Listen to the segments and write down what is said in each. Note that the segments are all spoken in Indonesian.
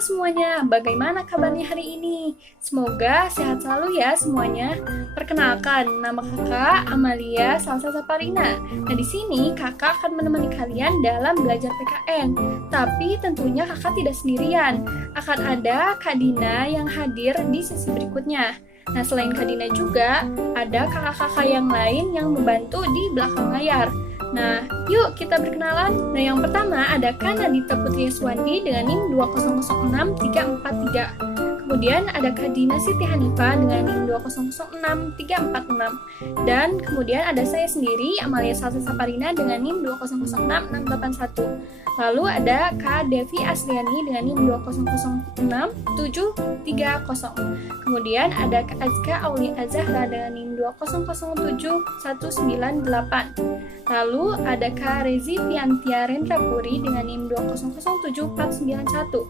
semuanya, bagaimana kabarnya hari ini? Semoga sehat selalu ya semuanya. Perkenalkan, nama kakak Amalia Salsa Saparina. Nah, di sini kakak akan menemani kalian dalam belajar PKN. Tapi tentunya kakak tidak sendirian. Akan ada Kak Dina yang hadir di sesi berikutnya. Nah, selain Kak Dina juga, ada kakak-kakak yang lain yang membantu di belakang layar. Nah, yuk kita berkenalan. Nah, yang pertama ada Kak Nadita Putri Yuswandi dengan NIM 2006343. Kemudian ada Kak Dina Siti Hanifah dengan NIM 2006346. Dan kemudian ada saya sendiri, Amalia Salsa Saparina dengan NIM 2006681. Lalu ada Kak Devi Asriani dengan NIM 2006730. Kemudian ada Kak Azka Aulia Zahra dengan NIM 2007198. Lalu ada Kak Rezi Piantia Rendrapuri dengan NIM 2007491.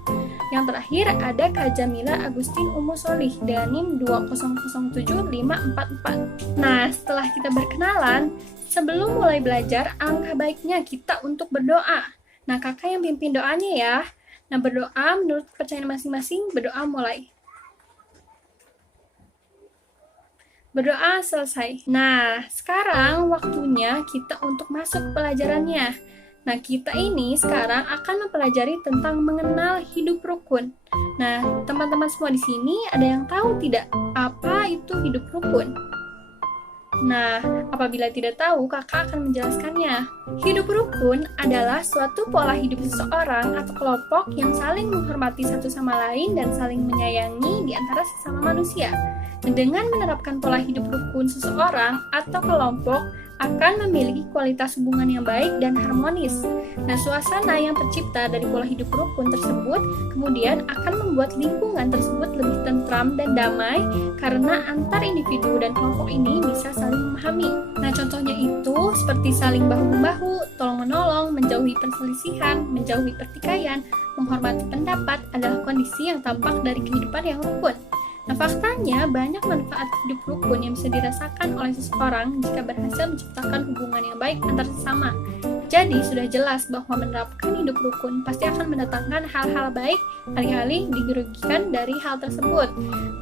Yang terakhir ada Kak Jamila Agustin Umusolih dengan NIM 2007544. Nah, setelah kita berkenalan, sebelum mulai belajar, alangkah baiknya kita untuk berdoa. Nah, kakak yang pimpin doanya ya. Nah, berdoa menurut kepercayaan masing-masing, berdoa mulai. Berdoa selesai. Nah, sekarang waktunya kita untuk masuk ke pelajarannya. Nah, kita ini sekarang akan mempelajari tentang mengenal hidup rukun. Nah, teman-teman semua di sini ada yang tahu tidak apa itu hidup rukun? Nah, apabila tidak tahu, kakak akan menjelaskannya. Hidup rukun adalah suatu pola hidup seseorang atau kelompok yang saling menghormati satu sama lain dan saling menyayangi di antara sesama manusia. Dengan menerapkan pola hidup rukun, seseorang atau kelompok akan memiliki kualitas hubungan yang baik dan harmonis. Nah, suasana yang tercipta dari pola hidup rukun tersebut kemudian akan membuat lingkungan tersebut lebih tentram dan damai karena antar individu dan kelompok ini bisa saling memahami. Nah, contohnya itu seperti saling bahu-membahu, tolong-menolong, menjauhi perselisihan, menjauhi pertikaian, menghormati pendapat adalah kondisi yang tampak dari kehidupan yang rukun. Nah, faktanya banyak manfaat hidup rukun yang bisa dirasakan oleh seseorang jika berhasil menciptakan hubungan yang baik antar sesama. Jadi, sudah jelas bahwa menerapkan hidup rukun pasti akan mendatangkan hal-hal baik, alih-alih dirugikan dari hal tersebut.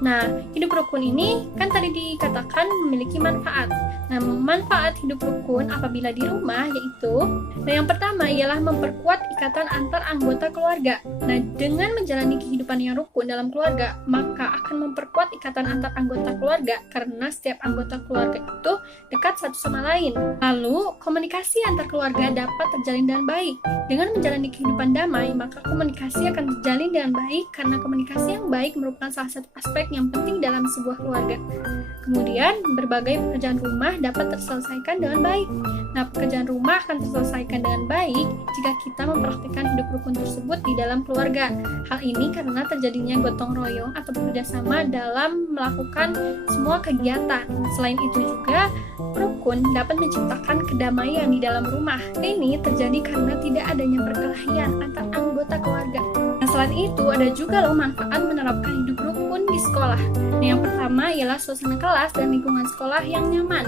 Nah, hidup rukun ini kan tadi dikatakan memiliki manfaat. Nah, manfaat hidup rukun apabila di rumah yaitu, yang pertama ialah memperkuat ikatan antar anggota keluarga. Nah, dengan menjalani kehidupan yang rukun dalam keluarga, maka akan memperkuat ikatan antar anggota keluarga karena setiap anggota keluarga itu dekat satu sama lain. Lalu, komunikasi antar keluarga dapat terjalin dengan baik. Dengan menjalani kehidupan damai, maka komunikasi akan terjalin dengan baik karena komunikasi yang baik merupakan salah satu aspek yang penting dalam sebuah keluarga. Kemudian, berbagai pekerjaan rumah dapat terselesaikan dengan baik. Nah, pekerjaan rumah akan terselesaikan dengan baik jika kita mempraktikkan hidup rukun tersebut di dalam keluarga. Hal ini karena terjadinya gotong royong atau bekerja sama dalam melakukan semua kegiatan. Selain itu juga, rukun dapat menciptakan kedamaian di dalam rumah. Ini terjadi karena tidak adanya perkelahian antar anggota keluarga. Nah, selain itu ada juga loh manfaat menerapkan hidup rukun di sekolah. Nah, yang pertama ialah suasana kelas dan lingkungan sekolah yang nyaman.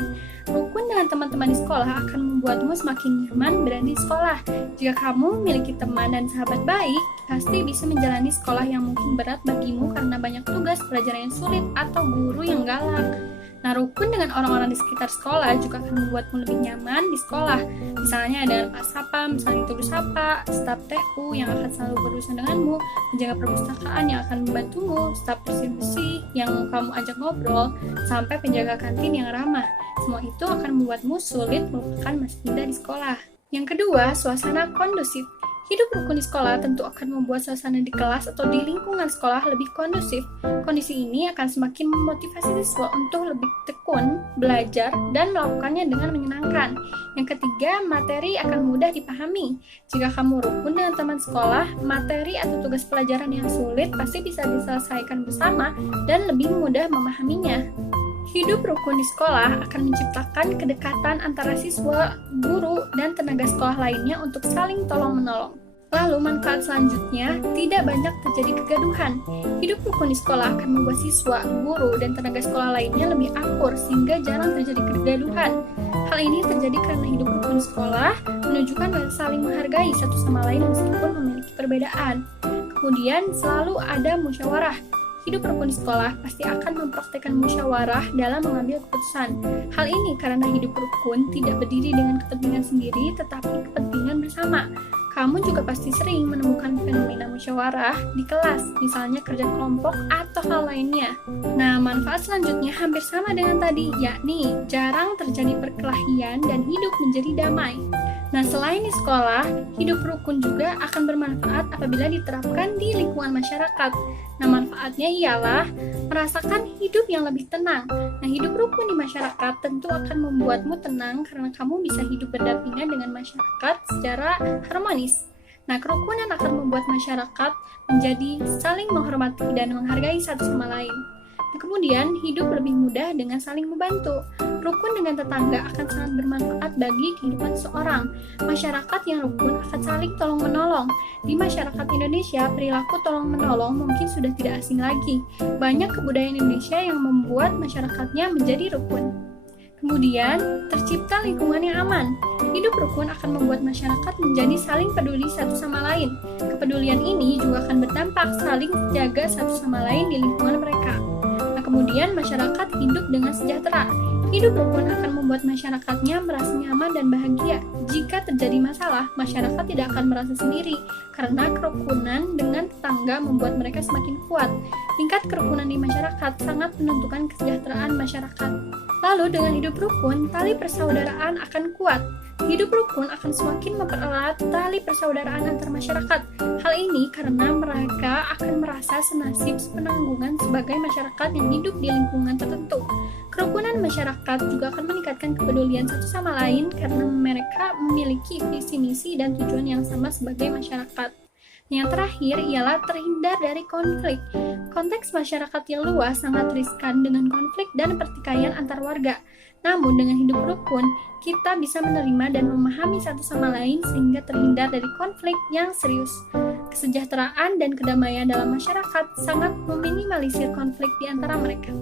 Rukun dengan teman-teman di sekolah akan membuatmu semakin nyaman berada di sekolah. Jika kamu memiliki teman dan sahabat baik, pasti bisa menjalani sekolah yang mungkin berat bagimu karena banyak tugas, pelajaran yang sulit, atau guru yang galak. Nah, rukun dengan orang-orang di sekitar sekolah juga akan membuatmu lebih nyaman di sekolah. Misalnya dengan Pak Sapam, misalnya itu Sapa, staf TU yang akan selalu berurusan denganmu, penjaga perpustakaan yang akan membantumu, staf bersih-bersih yang kamu ajak ngobrol, sampai penjaga kantin yang ramah. Semua itu akan membuatmu sulit melupakan masa indah di sekolah. Yang kedua, suasana kondusif. Hidup rukun di sekolah tentu akan membuat suasana di kelas atau di lingkungan sekolah lebih kondusif. Kondisi ini akan semakin memotivasi siswa untuk lebih tekun, belajar, dan melakukannya dengan menyenangkan. Yang ketiga, materi akan mudah dipahami. Jika kamu rukun dengan teman sekolah, materi atau tugas pelajaran yang sulit pasti bisa diselesaikan bersama dan lebih mudah memahaminya. Hidup rukun di sekolah akan menciptakan kedekatan antara siswa, guru, dan tenaga sekolah lainnya untuk saling tolong-menolong. Lalu manfaat selanjutnya, tidak banyak terjadi kegaduhan. Hidup rukun di sekolah akan membuat siswa, guru, dan tenaga sekolah lainnya lebih akur sehingga jarang terjadi kegaduhan. Hal ini terjadi karena hidup rukun di sekolah menunjukkan bahwa saling menghargai satu sama lain meskipun memiliki perbedaan. Kemudian selalu ada musyawarah. Hidup rukun di sekolah pasti akan mempraktikkan musyawarah dalam mengambil keputusan. Hal ini karena hidup rukun tidak berdiri dengan kepentingan sendiri, tetapi kepentingan bersama. Kamu juga pasti sering menemukan fenomena musyawarah di kelas, misalnya kerja kelompok atau hal lainnya. Nah, manfaat selanjutnya hampir sama dengan tadi, yakni jarang terjadi perkelahian dan hidup menjadi damai. Nah, selain di sekolah, hidup rukun juga akan bermanfaat apabila diterapkan di lingkungan masyarakat. Nah, manfaatnya ialah merasakan hidup yang lebih tenang. Nah, hidup rukun di masyarakat tentu akan membuatmu tenang karena kamu bisa hidup berdampingan dengan masyarakat secara harmonis. Nah, kerukunan akan membuat masyarakat menjadi saling menghormati dan menghargai satu sama lain. Nah, kemudian hidup lebih mudah dengan saling membantu. Rukun dengan tetangga akan sangat bermanfaat bagi kehidupan seseorang. Masyarakat yang rukun akan saling tolong-menolong. Di masyarakat Indonesia, perilaku tolong-menolong mungkin sudah tidak asing lagi. Banyak kebudayaan Indonesia yang membuat masyarakatnya menjadi rukun. Kemudian, tercipta lingkungan yang aman. Hidup rukun akan membuat masyarakat menjadi saling peduli satu sama lain. Kepedulian ini juga akan berdampak saling jaga satu sama lain di lingkungan mereka. Nah, kemudian masyarakat hidup dengan sejahtera. Hidup rukun akan membuat masyarakatnya merasa nyaman dan bahagia. Jika terjadi masalah, masyarakat tidak akan merasa sendiri, karena kerukunan dengan tetangga membuat mereka semakin kuat. Tingkat kerukunan di masyarakat sangat menentukan kesejahteraan masyarakat. Lalu dengan hidup rukun, tali persaudaraan akan kuat. Hidup rukun akan semakin mempererat tali persaudaraan antar masyarakat. Hal ini karena mereka akan merasa senasib sepenanggungan sebagai masyarakat yang hidup di lingkungan tertentu. Kerukunan masyarakat juga akan meningkatkan kepedulian satu sama lain karena mereka memiliki visi misi dan tujuan yang sama sebagai masyarakat. Yang terakhir ialah terhindar dari konflik. Konteks masyarakat yang luas sangat riskan dengan konflik dan pertikaian antar warga. Namun dengan hidup rukun, kita bisa menerima dan memahami satu sama lain sehingga terhindar dari konflik yang serius. Kesejahteraan dan kedamaian dalam masyarakat sangat meminimalisir konflik di antara mereka.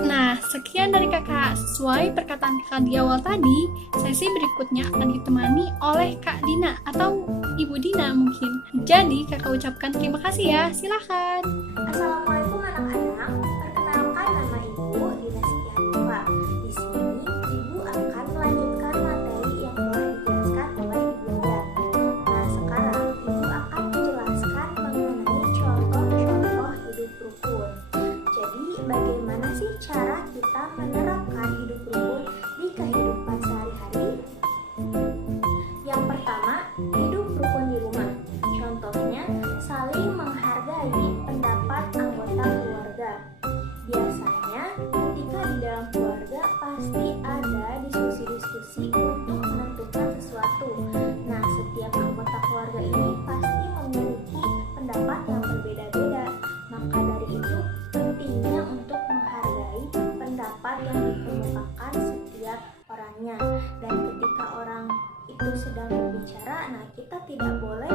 Nah, sekian dari kakak. Sesuai perkataan kakak di awal tadi, sesi berikutnya akan ditemani oleh Kak Dina atau Ibu Dina mungkin. Jadi, kakak ucapkan terima kasih ya. Silahkan. Assalamualaikum anak-anak. Perkenalkan, nama Ibu Dina Setiatua. Di sini, Ibu akan melanjutkan materi yang telah dijelaskan oleh Ibu Lia. Nah, sekarang Ibu akan menjelaskan mengenai contoh-contoh hidup rukun. Jadi, bagaimana sih cara kita menerapkan hidup rukun di kehidupan sehari-hari? Yang pertama, hidup rukun di rumah. Contohnya, saling menghargai pendapat anggota keluarga. Biasanya, ketika di dalam keluarga pasti ada diskusi-diskusi untuk menentukan sesuatu. Nah, setiap anggota keluarga ini pasti memiliki pendapat yang berbeda-beda. Maka dari itu, pentingnya untuk menghargai pendapat yang dikemukakan setiap orangnya. Dan ketika orang itu sedang berbicara, nah kita tidak boleh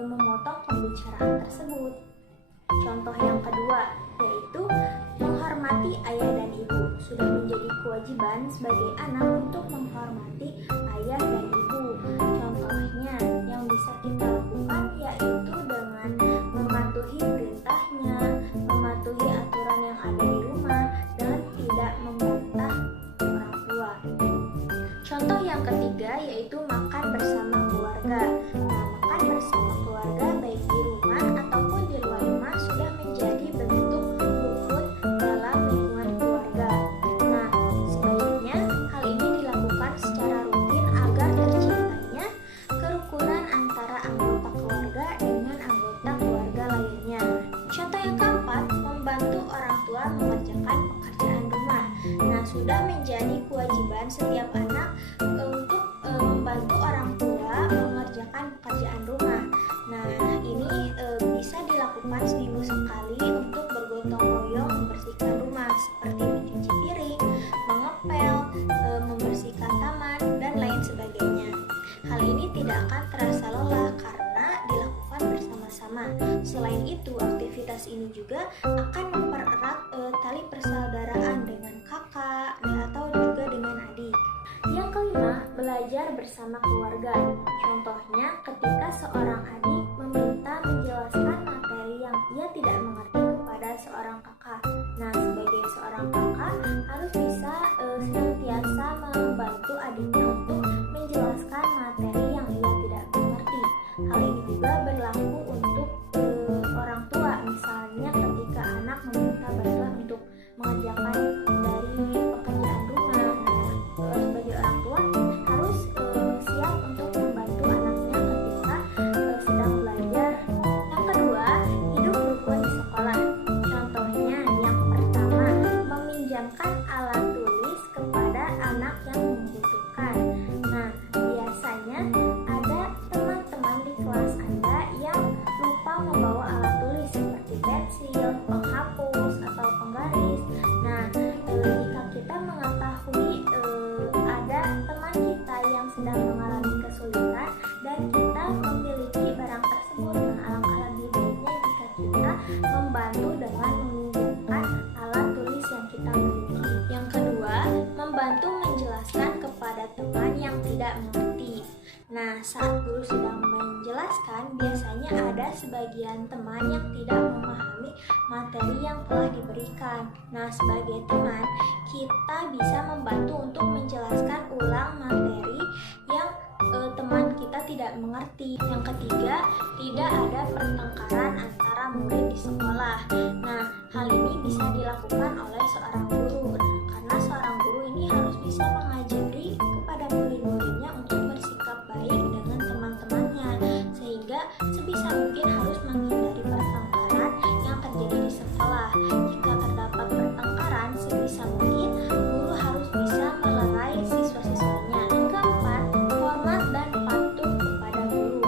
memotong pembicaraan tersebut. Contoh yang kedua, yaitu menghormati ayah dan ibu. Sudah menjadi kewajiban sebagai anak untuk menghormati ayah dan ibu. Contohnya yang bisa kita lakukan yaitu dengan mematuhi perintahnya, mematuhi aturan yang ada di rumah, dan tidak membantah orang tua. Contoh yang ketiga yaitu makan bersama keluarga. Nah, makan bersama keluarga baik di rumah ataupun di luar rumah sudah menjadi bentuk rukun dalam lingkungan keluarga. Nah, sebaiknya hal ini dilakukan secara rutin agar terciptanya kerukunan antara anggota keluarga dengan anggota keluarga lainnya. Contoh yang keempat, membantu orang tua mengerjakan pekerjaan rumah. Nah, sudah menjadi kewajiban setiap anak untuk membantu orang tua mengerjakan pekerjaan rumah. Nah, ini bisa dilakukan seminggu sekali untuk bergotong royong membersihkan rumah seperti mencuci piring, mengepel, membersihkan taman, dan lain sebagainya. Hal ini tidak akan terasa lelah karena dilakukan bersama-sama. Selain itu, aktivitas ini juga akan mempererat tali persaudaraan dengan kakak atau juga dengan adik. Yang kelima, belajar bersama keluarga. Contohnya ketika seorang adik meminta menjelaskan Nah, saat guru sedang menjelaskan, biasanya ada sebagian teman yang tidak memahami materi yang telah diberikan. Nah, sebagai teman, kita bisa membantu untuk menjelaskan ulang materi yang teman kita tidak mengerti. Yang ketiga, tidak ada pertengkaran antara murid di sekolah. Nah, hal ini bisa dilakukan oleh seorang guru. Nah, karena seorang guru ini harus bisa mengajari kepada murid-muridnya untuk bersikap baik dengan teman-temannya, sehingga sebisa mungkin harus menghindari pertengkaran yang terjadi di sekolah. Jika terdapat pertengkaran, sebisa mungkin guru harus bisa melerai siswa-siswanya. Yang keempat, hormat dan patuh kepada guru.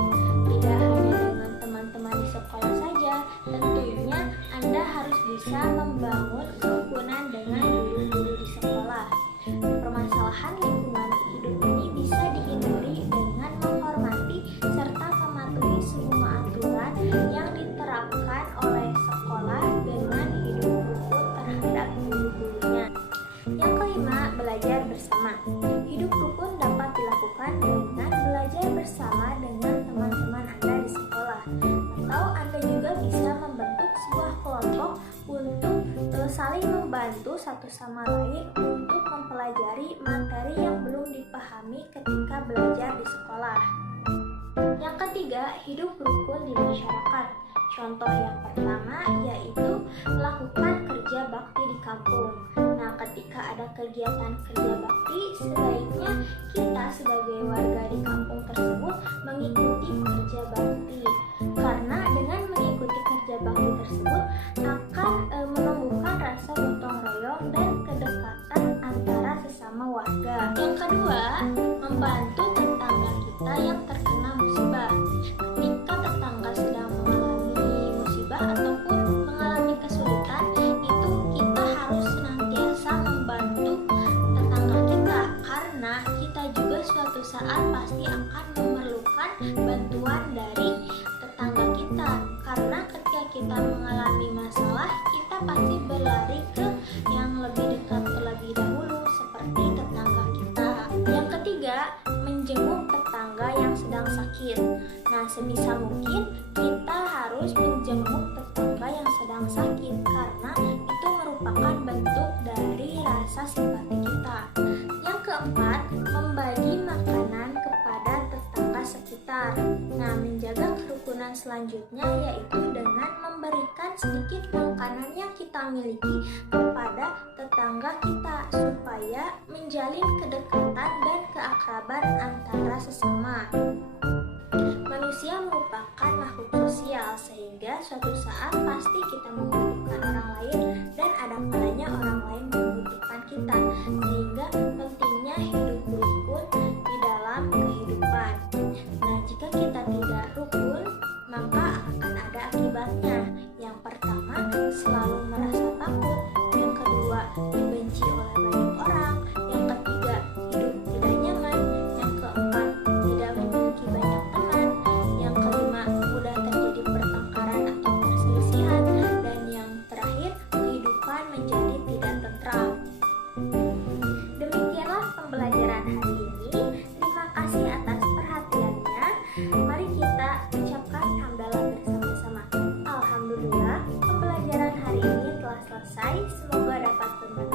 Tidak hanya dengan teman-teman di sekolah saja, tentunya Anda harus bisa membangun kerukunan dengan guru-guru di sekolah. Permasalahan lingkungan hidup ini bisa dihindari dengan menghormati serta mematuhi semua aturan yang diterapkan oleh sekolah dengan hidup rukun terhadap guru-gurunya. Yang kelima, belajar bersama. Hidup rukun dapat dilakukan dengan belajar bersama dengan teman-teman Anda di sekolah. Atau Anda juga bisa membentuk sebuah kelompok untuk saling membantu satu sama lain untuk mempelajari materi yang belum dipahami ketika belajar di sekolah. Yang ketiga, hidup rukun di masyarakat. Contoh yang pertama yaitu melakukan kerja bakti di kampung. Nah, ketika ada kegiatan kerja bakti, sebaiknya kita sebagai warga di kampung tersebut mengikuti kerja bakti. Karena dengan mengikuti kerja bakti tersebut akan menumbuhkan rasa gotong royong dan kedekatan antara sesama warga. Yang kedua, membantu tetangga kita yang terkena musibah. Ketika tetangga sedang mengalami musibah ataupun mengalami kesulitan, itu kita harus senantiasa membantu tetangga kita, karena kita juga suatu saat pasti akan memerlukan bantuan dari tetangga kita. Karena ketika kita mengalami masalah, kita pasti berlari ke yang lebih dekat terlebih dahulu, seperti tetangga kita. Yang ketiga, menjenguk tetangga yang sedang sakit. Nah, sebisa mungkin kita harus menjenguk tetangga yang sedang sakit, karena itu merupakan bentuk dari rasa simpati kita. Yang keempat, membagi makanan kepada tetangga sekitar. Nah, menjaga kerukunan selanjutnya yaitu dengan memberikan sedikit makanan yang kita miliki kepada tetangga kita, supaya menjalin kedekatan dan keakraban antara sesama. Manusia merupakan makhluk sosial, sehingga suatu saat pasti kita membutuhkan orang lain dan ada kalanya orang lain membutuhkan kita, sehingga pentingnya hidup rukun di dalam kehidupan. Nah, jika kita tidak rukun, maka akan ada akibatnya. Yang pertama, selalu merasa takut. Yang kedua, dibenci oleh banyak orang. Yang ketiga, hidup tidak nyaman. Yang keempat, tidak memiliki banyak teman. Yang kelima, mudah terjadi pertengkaran atau perselisihan. Dan yang terakhir, kehidupan menjadi tidak tentram. Demikianlah pembelajaran hari ini. Terima kasih atas perhatiannya. Mari kita ucapkan hamdalah bersama-sama. Alhamdulillah, pembelajaran hari ini telah selesai. Semoga dapat bermanfaat